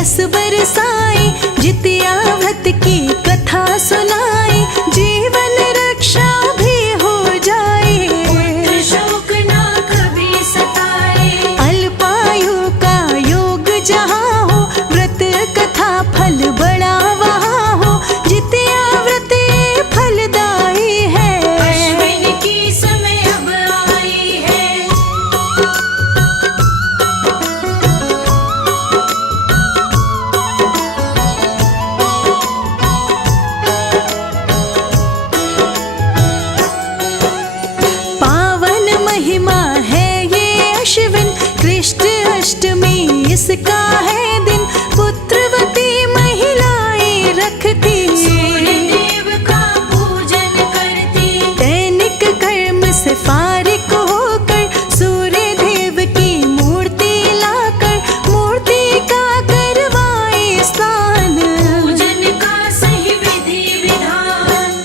रस बरसाए, जितिया व्रत की कथा सुनाए, जीवन रक्षा भी हो जाए। पुत्र शोक ना कभी सताए, अल्पायु का योग जहाँ हो, व्रत कथा फल बड़ा वहाँ हो, जितिया व्रत फलदायी है। अश्विन की समय अब आई है। पावन महिमा है ये अश्विन, कृष्ण अष्टमी इसका है दिन, पुत्रवती महिलाएं रखती, सूर्य देव का पूजन करती, दैनिक कर्म से फारिग होकर, सूर्य देव की मूर्ति लाकर, मूर्ति का करवाए स्नान। पूजन का सही विधि विधान,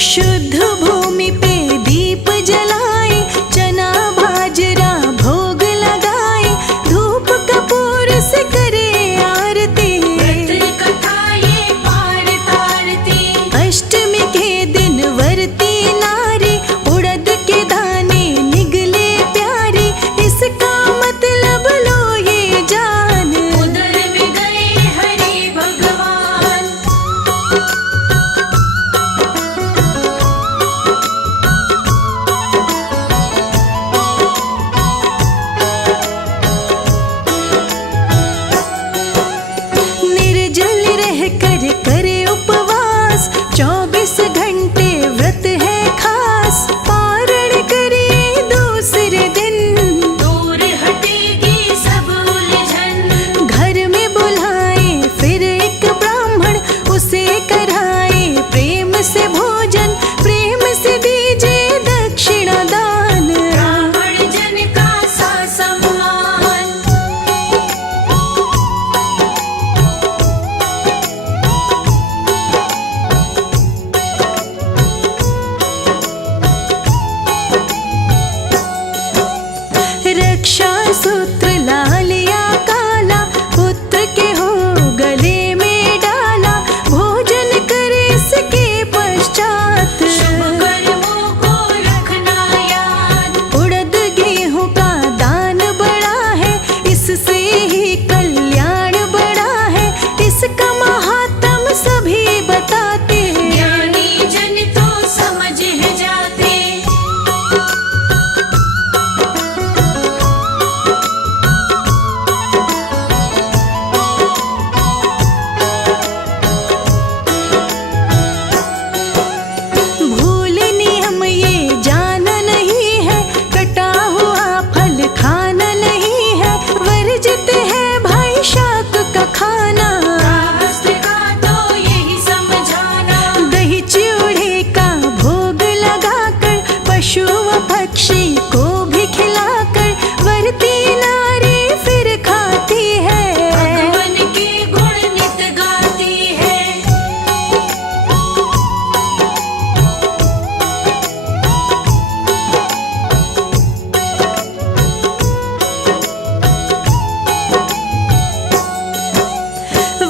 शुद्ध भूमि पे दीप जलाए, चना बाजरा भोग लगाए, धूप कपूर से करे आरती, व्रत कथा ये पार तारती, अष्टमी के दिन वरती नारी, उड़द के दाने निगले प्यारी, इसका मतलब लो ये जान। उदर में गए हरि भगवान, निर्जल रह कर करे उपवास, 24 घंटे व्रत है खास, पारण करे दूसरे दिन, दूर हटेगी सब उलझन, घर में बुलाए फिर एक ब्राह्मण, उसे कराए प्रेम से भोजन, प्रेम से दीजिए दक्षिणा दान। ब्राह्मण जन का सा सम्मान, रक्षा सूत्र लालिया काला, पुत्र के हो गले में डाला, भोजन करे इसके पश्चात, शुभ कर्मों को रखना याद, उड़द गेहूं का दान बड़ा है, इससे ही कल्याण बड़ा है, इसका महात्म सभी बताते हैं। ज्ञानी जन तो समझ है जाते, भूल नियम ये जाना नहीं है, कटा हुआ फल खाना नहीं है, वर्जित है भाई शाक का खाना, शास्त्र का तो यही समझाना, दही चिवड़े का भोग लगाकर, पशु व पक्षी को भी खिलाकर, वर्ती नारी फिर खाती है। भगवान के गुण नित गाती है,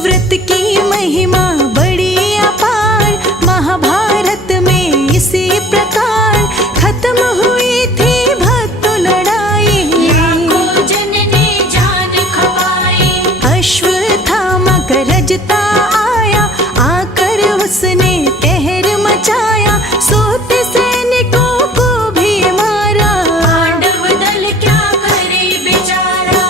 व्रत की महिमा बड़ी अपार, महाभारत में इसी प्रकार खत्म हुई थी भक्त लड़ाई, लाखों जन ने जान खपाई, अश्वत्थामा गरजता आया, आकर उसने कहर मचाया, सोते सैनिकों को भी मारा, पांडव दल क्या करे बेचारा,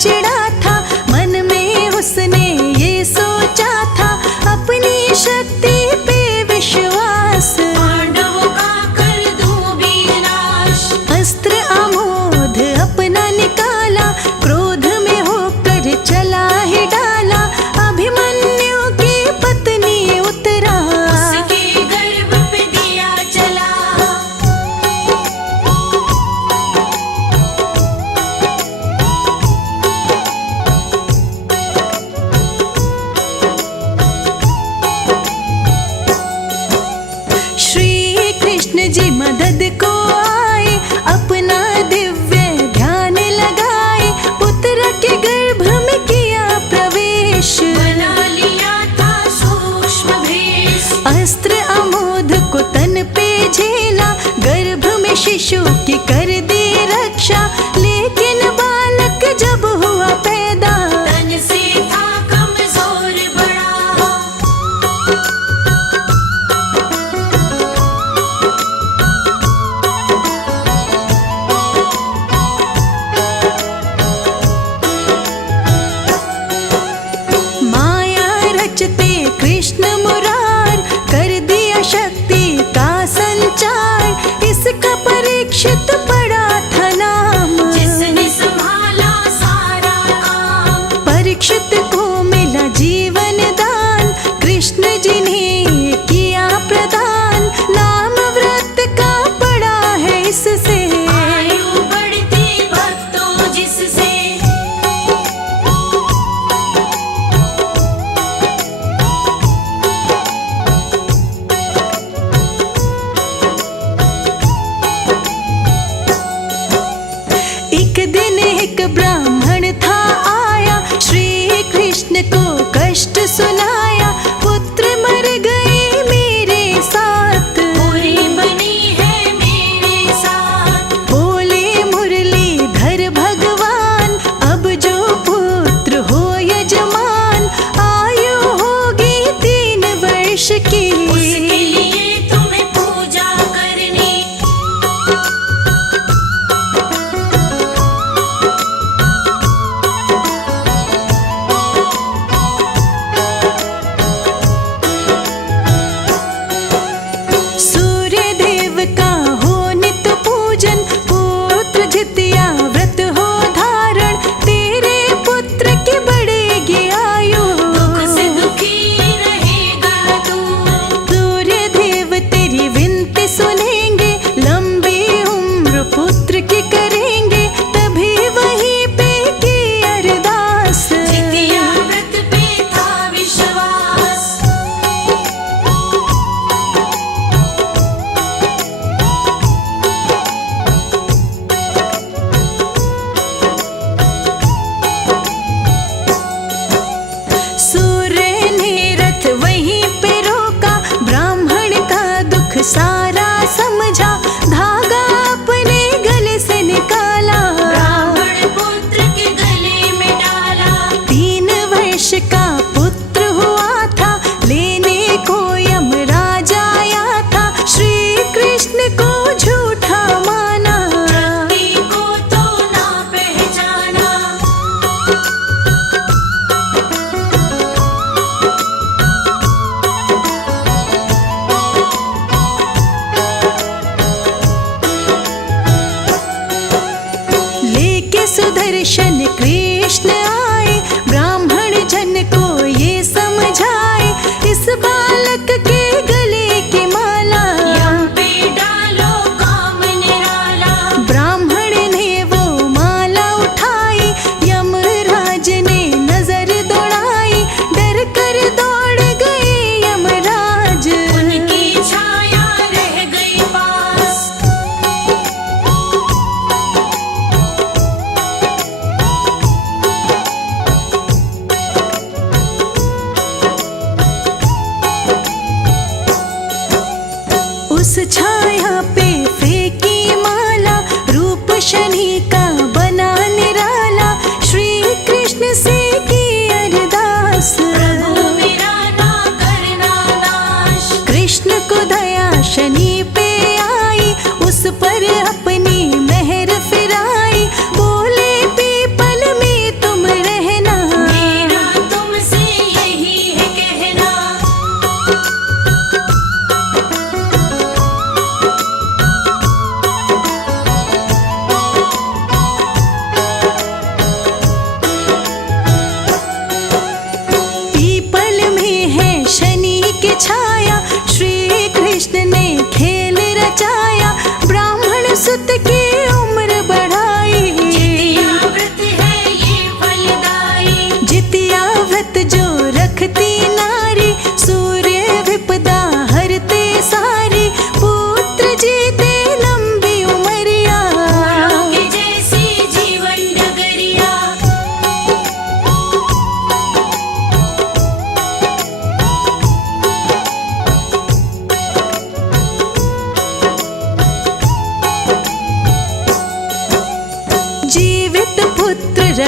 चिढ़ा था, मन में उसने ये सोचा था, अपनी शक्ति पे विश्वास, पांडवों का कर दूं विनाश। अस्त्र अमोघ अपना निकाला, क्रोध में होकर चला ही डाला, अभिमन्यु की पत्नी उतरा, उसके गर्भ पे दिया चला। श्री कृष्ण जी मदद को आए, अपना दिव्य ध्यान लगाए, पुत्र के गर्भ में किया प्रवेश, बना लिया था सूक्ष्म भेष। अस्त्र अमोघ को तन पे झेला, गर्भ में शिशु की कर दी रक्षा, लेकिन बालक जब हुआ पैदा, तन से था कमजोर बड़ा। माया रचते कृष्ण मुरार, कर दिया शक्ति का संचार, इसका परीक्षित पड़ा था नाम, जिसने संभाला सारा काम। परीक्षित को मिला जीवन दान, कृष्ण जी ने किया प्रदान, नाम व्रत का पड़ा है इससे, आयु बढ़ती भक्तों जिससे। एक दिन एक ब्राह्मण था आया, श्री कृष्ण को कष्ट सुनाया, पुत्र मर गए मेरे साथ, पूरी बनी है मेरे साथ। बोले मुरलीधर भगवान, अब जो पुत्र हो यजमान, आयु होगी 3 वर्ष की, उसके लिए तुम्हें पूजा करनी। सूर्य देव का हो नित पूजन, पुत्र जितिया व्रत हो धारण, तेरे पुत्र की बढ़ेगी आयु, दुख से दुखी रहेगा तू। सूर्य देव तेरी विनती सुनेंगे, लंबी उम्र पुत्र की करेंगे, तभी वहीं पे की अरदास, जितिया व्रत पे था विश्वास। सूर्य ने रथ वहीं पे रोका, ब्राह्मण का दुख सारा समझा, धागा अपने गले से निकाला, ब्राह्मण पुत्र के गले में डाला। 3 वर्ष का पुत्र हुआ था, लेने को यमराज आया था, श्री कृष्ण को झूठा माना, भक्ति को तो ना पहचाना। लेके सुदर्शन कृष्ण आए, ब्राह्मण जन को ये समझाए, इस बालक के गले की माला, यम पे डालो काम निराला। ब्राह्मण ने वो माला उठाई, यमराज ने नजर दौड़ाई, डर कर दौड़ गए यमराज, उनकी छाया रह गई पास।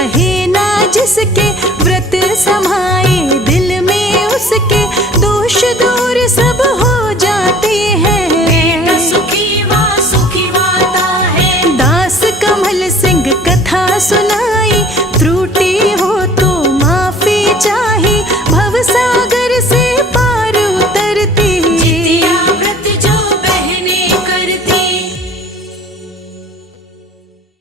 रहे ना जिसके व्रत समाए दिल में उसके